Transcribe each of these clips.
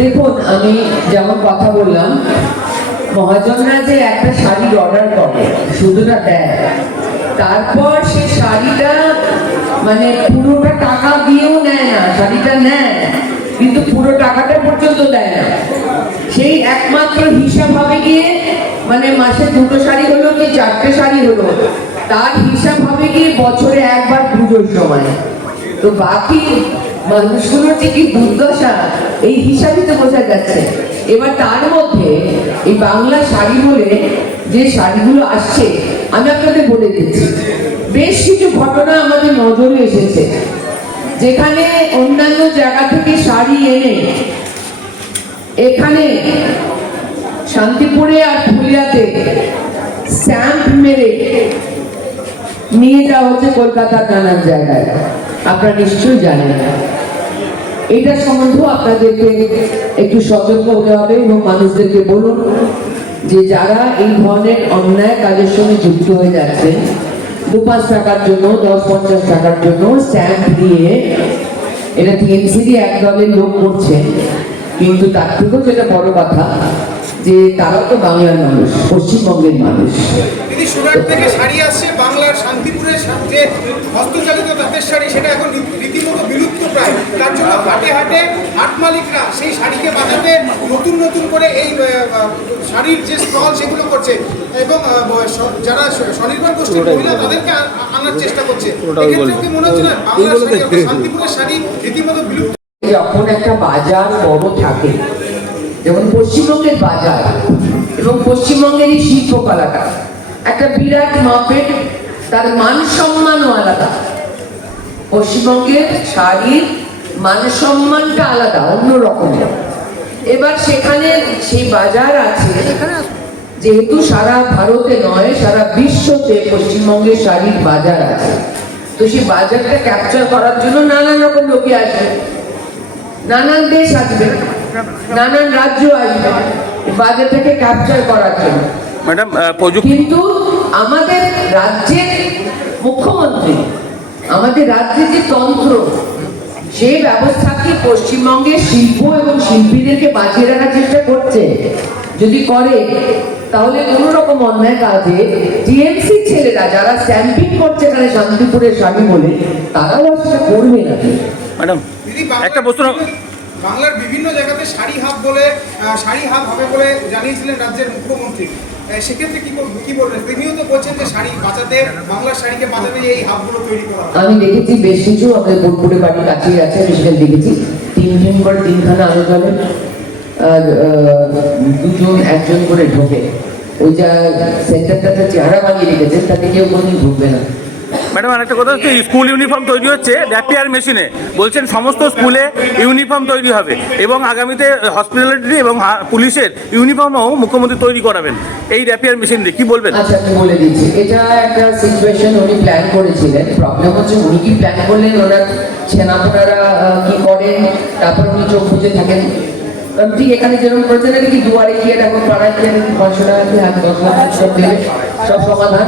দেখুন, আমি যেমন কথা বললাম, মহাজনরা যে একটা শাড়ি অর্ডার করে শুধুটা দেয়, তারপর সে শাড়িটা মানে পুরোটা টাকা দিয়েও নেয় না, শাড়িটা নেয়, কিন্তু পুরো টাকাটা পর্যন্ত দেয় না। সেই একমাত্র হিসাব হবে গিয়ে মানে মাসে দুটো শাড়ি হলো কি, চারটে শাড়ি হলো, তার হিসাব হবে গিয়ে বছরে একবার পুজোর সময়। তো বাকি মানুষগুলোর যে কি দুর্দশা এই হিসাবই তো বোঝা যাচ্ছে। এবার তার মধ্যে এই বাংলা শাড়ি বলে যে শাড়িগুলো আসছে, আমি আপনাদের বলে দিচ্ছি। বেশ কিছু ঘটনা আমাদের নজরে এসেছে। যেখানে অন্যান্য জায়গা থেকে শাড়ি এনে, এখানে শান্তিপুরে আর ফুলিয়াতে স্ট্যাম্প মেরে নিয়ে যাওয়া হচ্ছে কলকাতার নানান জায়গায়। আপনারা নিশ্চয়ই জানেন। এটা সম্বন্ধেও আপনাদেরকে একটু সতর্ক হতে হবে এবং মানুষদেরকে বলুন যে যারা এই ধরনের অন্যায় কাজের সঙ্গে যুক্ত হয়ে যাচ্ছে দু পাঁচ টাকার জন্য, দশ পঞ্চাশ টাকার জন্য স্ট্যাম্প দিয়ে এটা টিএমসিডি এক দলের লোক করছে। কিন্তু তার থেকেও যেটা বড় কথা। যে তারাও তো বাংলার মানুষ পশ্চিমবঙ্গের মানুষ। দিদি সুরাট থেকে শাড়ি আসছে বাংলার শান্তিপুরের যে হস্তচালিত তাঁতের শাড়ি সেটা এখন রীতিমতো বিলুপ্ত প্রায়। তার জন্য হাটে হাটে হাট মালিকরা সেই শাড়িকে বাজাতে নতুন নতুন করে এই আহ, আহ, শাড়ির যে স্টল সেগুলো করছে। এবং যারা স্বনির্ভর গোষ্ঠীর মহিলা তাদেরকে আনার চেষ্টা করছে। মনে হচ্ছে না বাংলার শাড়ি শান্তিপুরের শাড়ি রীতিমতো বিলুপ্ত যখন একটা বাজার বড় থাকে যেমন পশ্চিমবঙ্গের বাজার এবং পশ্চিমবঙ্গের এই শিল্পকলাটা। একটা বিরাট মাপের, তার মান সম্মানও আলাদা। পশ্চিমবঙ্গের শাড়ির মান সম্মানটা আলাদা, অন্য রকমের। এবার সেখানে সেই বাজার আছে, যেহেতু সারা ভারতে নয়, সারা বিশ্বতে পশ্চিমবঙ্গের শাড়ির বাজার আছে। তো সেই বাজারটা ক্যাপচার করার জন্য নানান রকম লোকে আসবে। নানান দেশ আসবে। নানান রাজ্য আসবে বাজারটাকে ক্যাপচার করার জন্য। ম্যাডাম প্রযুক্তি কিন্তু আমাদের রাজ্যের মুখ্যমন্ত্রী আমাদের রাজ্যের যে তন্ত্র সেই ব্যবস্থা কি পশ্চিমবঙ্গের শিল্প এবং শিল্পীদেরকে বাঁচিয়ে রাখার চেষ্টা করছে? যদি করে তাহলে কোনো রকম অন্যায় কাজে টিএমসি ছেলেরা যারা স্ট্যাম্পিং করছে এখানে শান্তিপুরের স্বামী বলে তারাও সেটা করবে না। ম্যাডাম একটা বস্তু না- বাংলার বিভিন্ন জায়গাতে শাড়ি হাব বলে শাড়ি হাব হবে বলে জানিয়েছিলেন রাজ্যের মুখ্যমন্ত্রী। সেক্ষেত্রে কি কি বলবেন? তিনিও তো বলছেন যে শাড়ি বাঁচাতে, বাংলার শাড়িকে বাঁচাতে এই হাবগুলো তৈরি করা আমি দেখেছি বেশ কিছু আমাদের বোলপুরে বাড়ির কাছেই আছে, আমি সেখানে দেখেছি। তিন দিন করে তিনখানা আলো জ্বলে দুজন, একজন করে ঢোকে। ওই যা সেন্টারটাতে চেহারা বানিয়ে রেখেছে, তাতে কেউ কোনোদিন ঢুকবে না। ম্যাডাম, আরেকটা কথা হচ্ছে, স্কুল ইউনিফর্ম তৈরি হচ্ছে র্যাপিয়ার মেশিনে। বলছেন সমস্ত স্কুলে ইউনিফর্ম তৈরি হবে এবং আগামীতে হসপিটালিটি এবং পুলিশের ইউনিফর্মও মুখ্যমন্ত্রী তৈরি করাবেন এই র্যাপিয়ার মেশিন দিয়ে। কি বলবেন? আচ্ছা আমি বলে দিচ্ছি, এটা একটা সিচুয়েশন উনি প্ল্যান করেছিলেন। প্রবলেম হচ্ছে উনি কি প্ল্যান করলেন? ওনার ছেনাপোনারা কি করেন? তারপর উনি চোখ বুঝে থাকেন। ঠিক এখানে যেরকম করেছেন, এটা কি দুয়ারে গিয়ে এখন পাড়ায় গিয়ে কি হাত দশ লাখ সব সব সমাধান।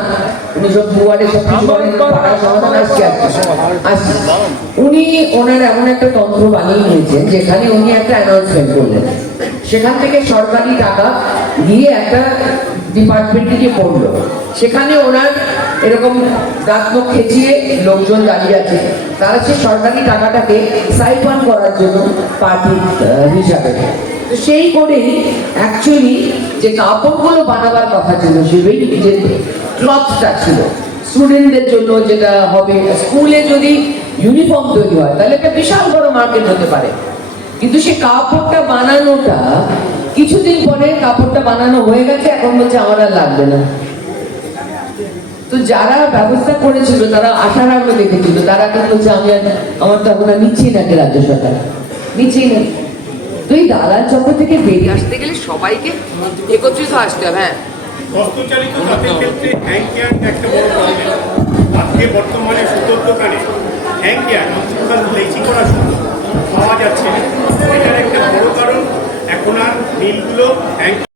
উনি সব দুয়ারে সব কিছু সমাধান আসছে আসছে। উনি ওনার এমন একটা তন্ত্র বানিয়ে নিয়েছেন যেখানে উনি একটা অ্যানাউন্সমেন্ট করলেন। সেখান থেকে সরকারি টাকা দিয়ে একটা ডিপার্টমেন্ট থেকে পড়ল সেখানে ওনার এরকম দাঁত মুখ খেঁচিয়ে লোকজন দাঁড়িয়ে আছে। তারা সে সরকারি টাকাটাকে সাইপান করার জন্য পার্টি হিসাবে। তো সেই করেই অ্যাকচুয়ালি যে কাপড়গুলো বানাবার কথা ছিল, সেই যে ক্লথটা ছিল স্টুডেন্টদের জন্য যেটা হবে স্কুলে যদি ইউনিফর্ম তৈরি হয়, তাহলে একটা বিশাল বড় মার্কেট হতে পারে। কিন্তু সে কাপড়টা বানানোটা, কিছুদিন পরে কাপড়টা বানানো হয়ে গেছে, এখন বলছে আমার আর লাগবে না। তো যারা ব্যবস্থা করেছিল, তারা আশার আলো দেখেছিল, তারা কিন্তু বলছে, আমি আমার তো এখন নিচ্ছি না রাজ্য সরকার। নিচ্ছেই না। দালাল চক্র থেকে বেরিয়ে আসতে গেলে সবাইকে একত্রিত আসতে হবে হ্যাঁ। হস্তচালিত তাঁতের ক্ষেত্রে হ্যান্ড কেয়ার একটা বড় প্রবলেম আজকে বর্তমানে সুতোর দোকানে হ্যান্ড কেয়ার অন্তত লেচি করা সুতো পাওয়া যাচ্ছে না। এটার একটা বড় কারণ এখন আর মিলগুলো হ্যান্ড